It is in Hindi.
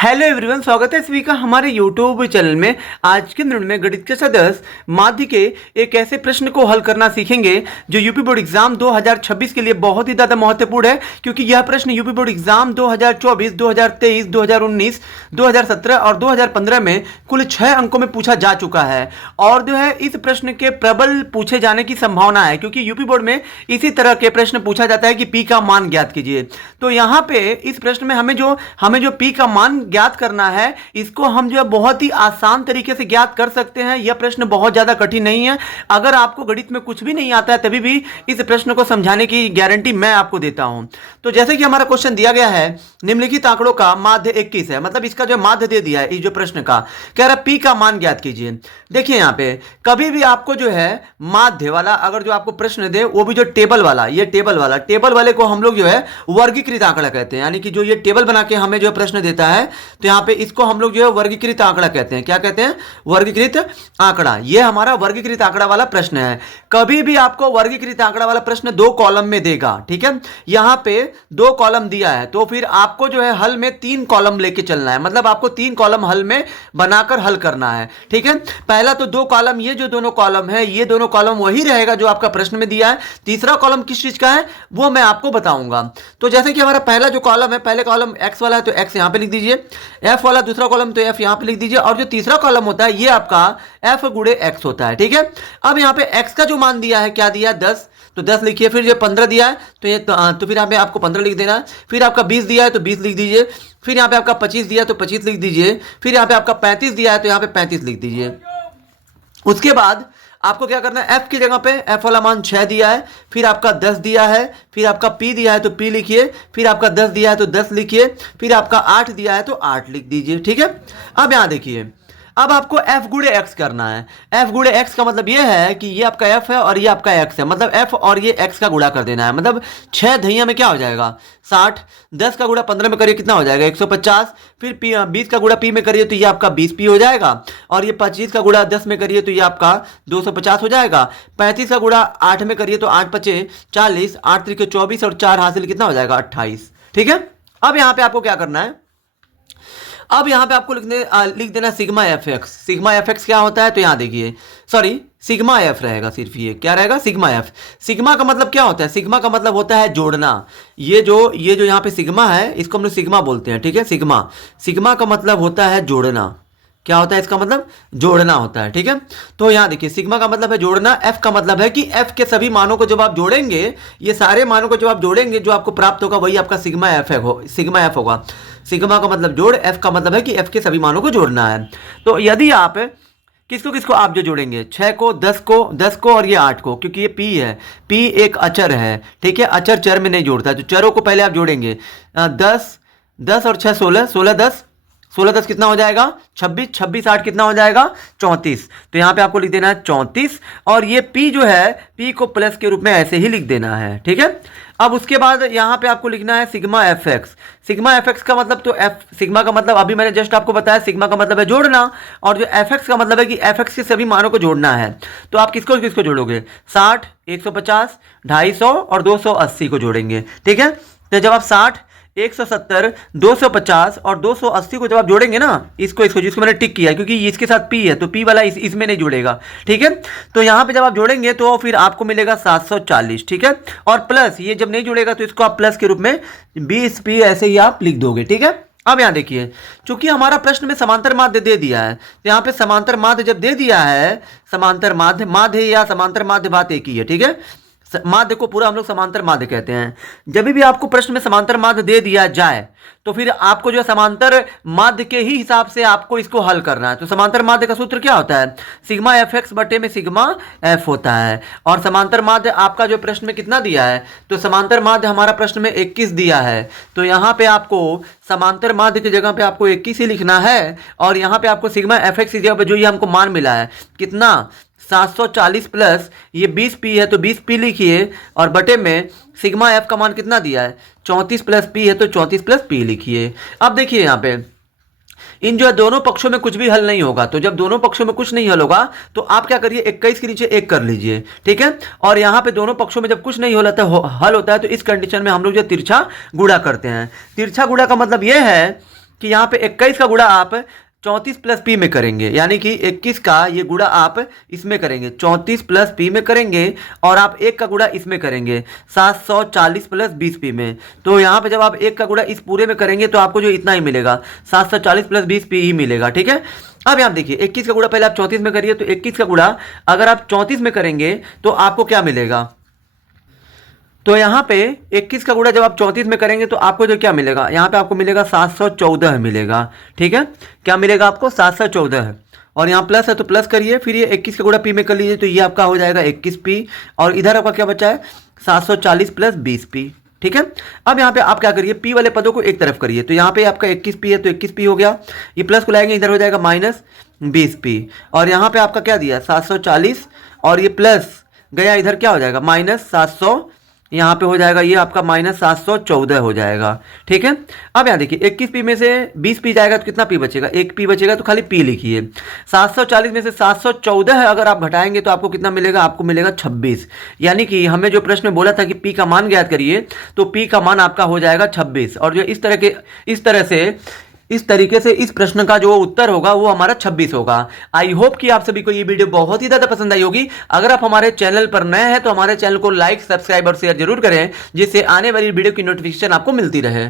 हेलो एवरीवन, स्वागत है सभी का हमारे यूट्यूब चैनल में। आज के दिन में गणित के सदस्य माध्य के एक ऐसे प्रश्न को हल करना सीखेंगे जो यूपी बोर्ड एग्जाम 2026 के लिए बहुत ही ज़्यादा महत्वपूर्ण है, क्योंकि यह प्रश्न यूपी बोर्ड एग्जाम 2024, 2023, 2019, 2017 और 2015 में कुल 6 अंकों में पूछा जा चुका है। और जो है इस प्रश्न के प्रबल पूछे जाने की संभावना है, क्योंकि यूपी बोर्ड में इसी तरह के प्रश्न पूछा जाता है कि पी का मान ज्ञात कीजिए। तो यहाँ पे इस प्रश्न में हमें जो पी का मान ज्ञात करना है, इसको हम जो है बहुत ही आसान तरीके से ज्ञात कर सकते हैं। यह प्रश्न बहुत ज्यादा कठिन नहीं है। अगर आपको गणित में कुछ भी नहीं आता है तभी भी इस प्रश्न को समझाने की गारंटी मैं आपको देता हूं। तो जैसे कि हमारा क्वेश्चन दिया गया है, निम्नलिखित आंकड़ों का माध्य 21 है, मतलब इसका जो माध्य दे दिया है इस जो प्रश्न का, कह रहा पी का मान ज्ञात कीजिए। देखिए यहां पे कभी भी आपको जो है माध्य वाला अगर जो आपको प्रश्न दे, वो भी जो टेबल वाला, ये टेबल वाले को हम लोग जो है वर्गीकृत आंकड़ा कहते हैं। यानी कि जो ये टेबल बना के हमें जो प्रश्न देता है, तो यहां पे इसको हम लोग जो है वर्गीकृत आंकड़ा कहते हैं। क्या कहते हैं? वर्गीकृत आंकड़ा। ये हमारा वर्गीकृत आंकड़ा वाला प्रश्न है। कभी भी आपको वर्गीकृत आंकड़ा वाला प्रश्न 2 कॉलम में देगा, ठीक है। यहां पे 2 कॉलम दिया है, तो फिर आपको जो है हल में 3 कॉलम लेके चलना है। मतलब आपको 3 कॉलम हल में बनाकर हल करना है, ठीक है। पहला तो 2 कॉलम, ये जो दोनों कॉलम है, ये दोनों कॉलम वही रहेगा जो आपका प्रश्न में दिया है। तीसरा कॉलम किस चीज का है वो मैं आपको बताऊंगा। तो जैसे कि हमारा पहला जो कॉलम है, पहले कॉलम एक्स वाला है तो एक्स यहां पे लिख दीजिए, एफ वाला दूसरा कॉलम तो एफ यहां पे लिख दीजिए, और जो तीसरा कॉलम होता है ये आपका एफ गुणे एक्स होता है, ठीक है। अब यहां पे एक्स का जो मान दिया है, क्या दिया है? 10, तो 10 लिखिए। फिर जो 15 दिया है तो ये तो फिर यहां पे आपको 15 लिख देना है। फिर आपका 20 दिया है तो 20 लिख दीजिए। फिर यहां पे आपका 25 दिया है तो 25 लिख दीजिए। फिर यहां पे आपका 35 दिया है तो यहां पे 35 लिख दीजिए। उसके बाद आपको क्या करना है, f की जगह पे f वाला मान 6 दिया है, फिर आपका 10 दिया है, फिर आपका p दिया है तो p लिखिए, फिर आपका 10 दिया है तो 10 लिखिए, फिर आपका 8 दिया है तो 8 लिख दीजिए, ठीक है। अब यहां देखिए, अब आपको f गुणे x करना है। f गुणे x का मतलब ये है कि ये आपका f है और ये आपका x है, मतलब f और ये x का गुणा कर देना है। मतलब 6 धैया में क्या हो जाएगा? 60। 10 का गुणा 15 में करिए, कितना हो जाएगा? 150। फिर 20 का गुणा p में करिए तो ये आपका 20p हो जाएगा, और ये 25 का गुणा 10 में करिए तो ये आपका 250 हो जाएगा। 35 का गुणा 8 में करिए तो 8 पचे 40, 8 त्रिके 24 और 4 हासिल कितना हो जाएगा? 28, ठीक है। अब यहां पे आपको क्या करना है, अब यहां पे आपको लिख देना sigma F x. Sigma F x क्या होता है? तो यहां देखिए, सॉरी सिग्मा एफ रहेगा, सिर्फ ये क्या रहेगा? Sigma F. सिग्मा का मतलब क्या होता है? सिग्मा का मतलब होता है जोड़ना। ये जो यहाँ पे सिग्मा है, इसको हम लोग सिग्मा बोलते हैं, ठीक है। सिग्मा का मतलब होता है जोड़ना। क्या होता है इसका मतलब? जोड़ना होता है, ठीक है। तो यहां देखिए, सिग्मा का मतलब है जोड़ना, एफ का मतलब है कि एफ के सभी मानों को जब आप जोड़ेंगे, ये सारे मानों को जब आप जोड़ेंगे, जो आपको प्राप्त होगा वही आपका सिग्मा एफ है, सिग्मा एफ होगा। सिग्मा का मतलब जोड़, एफ का मतलब है कि एफ के सभी मानों को जोड़ना है। तो यदि आप किसको किसको आप जो जोड़ेंगे, 6 को, 10 को और ये 8 को, क्योंकि ये p है, p एक अचर है, ठीक है। अचर चर में नहीं जोड़ता है, तो चरों को पहले आप जोड़ेंगे। 10 और 6 16, 16 10 कितना हो जाएगा? 26, 26 8 कितना हो जाएगा? 34। तो यहाँ पे आपको लिख देना है 34, और ये p जो है, p को प्लस के रूप में ऐसे ही लिख देना है, ठीक है। अब उसके बाद यहाँ पे आपको लिखना है sigma F x. Sigma F x का मतलब, तो एफ सिग्मा का मतलब अभी मैंने जस्ट आपको बताया, सिग्मा का मतलब है जोड़ना, और जो एफ एक्स का मतलब है कि एफ एक्स के सभी मानों को जोड़ना है। तो आप किसको किसको जोड़ोगे? 60, 150, 250 और 280 को जोड़ेंगे, ठीक है। तो जब आप 60, 170, 250 और 280 को जब आप जोड़ेंगे ना, इसको जिसको मैंने टिक किया, क्योंकि इसके साथ p है तो p वाला इसमें नहीं जुड़ेगा, ठीक है। तो यहां पे जब आप जोड़ेंगे तो फिर आपको मिलेगा 740, ठीक है। और प्लस ये जब नहीं जुड़ेगा तो इसको आप प्लस के रूप में 20p ऐसे ही आप लिख दोगे, ठीक है। अब यहां देखिए, चूंकि हमारा प्रश्न में समांतर माध्य दे दिया है, तो यहां पे समांतर माध्य जब दे दिया है, समांतर माध्य या समांतर माध्य बात एक ही है, ठीक है। माध्य को पूरा हम लोग समांतर माध्य कहते हैं। जब भी आपको प्रश्न में समांतर माध्य दे दिया जाए तो फिर आपको जो समांतर माध्य के ही हिसाब से आपको इसको हल करना है। तो समांतर माध्य का सूत्र क्या होता है? सिग्मा एफ एक्स बटे में सिग्मा एफ होता है। और समांतर माध्य आपका जो प्रश्न में कितना दिया है, तो समांतर माध्य हमारा प्रश्न में 21 दिया है। तो यहाँ पे आपको समांतर माध्य की जगह पे आपको 21 ही लिखना है, और यहाँ पे आपको सिग्मा एफ एक्स की जगह पे जो ये हमको मान मिला है, कितना? 740 प्लस ये 20p है तो 20p लिखिए, और बटे में सिग्मा एफ का मान कितना दिया है? 34 प्लस p है तो 34 प्लस p लिखिए। अब देखिए यहाँ पे इन जो है दोनों पक्षों में कुछ भी हल नहीं होगा, तो जब दोनों पक्षों में कुछ नहीं हल होगा तो आप क्या करिए, 21 के नीचे 1 कर लीजिए, ठीक है। और यहाँ पे दोनों पक्षों में जब कुछ नहीं हल होता है तो इस कंडीशन में हम लोग जो तिरछा गुणा करते हैं। तिरछा गुणा का मतलब ये है कि यहाँ पे 21 का गुणा आप 34 प्लस पी में करेंगे, यानी कि 21 का ये गुणा आप इसमें करेंगे, 34 प्लस पी में करेंगे, और आप 1 का गुणा इसमें करेंगे 740 प्लस 20 पी में। तो यहाँ पे जब आप 1 का गुणा इस पूरे में करेंगे तो आपको जो इतना ही मिलेगा 740 प्लस 20 पी ही मिलेगा, ठीक है। अब यहाँ देखिए 21 का गुणा पहले आप 34 में करिए, तो 21 का गुणा अगर आप 34 में करेंगे तो आपको क्या मिलेगा, तो यहाँ पे 21 का गुणा जब आप 34 में करेंगे तो आपको जो क्या मिलेगा, यहाँ पे आपको मिलेगा 714 मिलेगा, ठीक है। क्या मिलेगा आपको, 714 है, और यहाँ प्लस है तो प्लस करिए, फिर ये 21 का गुणा पी में कर लीजिए, तो ये आपका हो जाएगा 21 पी, और इधर आपका क्या बचा है 740 प्लस 20 पी, ठीक है। अब यहाँ पे आप क्या करिए, पी वाले पदों को एक तरफ करिए, तो यहाँ पे आपका 21 पी है तो 21 पी हो गया, ये प्लस को लाएंगे इधर हो जाएगा माइनस 20 पी, और यहाँ पे आपका क्या दिया 740, और ये प्लस गया इधर क्या हो जाएगा माइनस 700, यहाँ पे हो जाएगा ये आपका माइनस 714 हो जाएगा, ठीक है। अब यहाँ देखिए 21 पी में से 20 पी जाएगा तो कितना पी बचेगा, 1 पी बचेगा, तो खाली पी लिखिए। 740 में से 714 है अगर आप घटाएंगे तो आपको कितना मिलेगा, आपको मिलेगा 26, यानी कि हमें जो प्रश्न में बोला था कि पी का मान ज्ञात करिए, तो पी का मान आपका हो जाएगा 26, और जो इस तरीके से इस प्रश्न का जो उत्तर होगा वो हमारा 26 होगा। आई होप कि आप सभी को ये वीडियो बहुत ही ज़्यादा पसंद आई होगी। अगर आप हमारे चैनल पर नए हैं तो हमारे चैनल को लाइक, सब्सक्राइब और शेयर जरूर करें, जिससे आने वाली वीडियो की नोटिफिकेशन आपको मिलती रहे।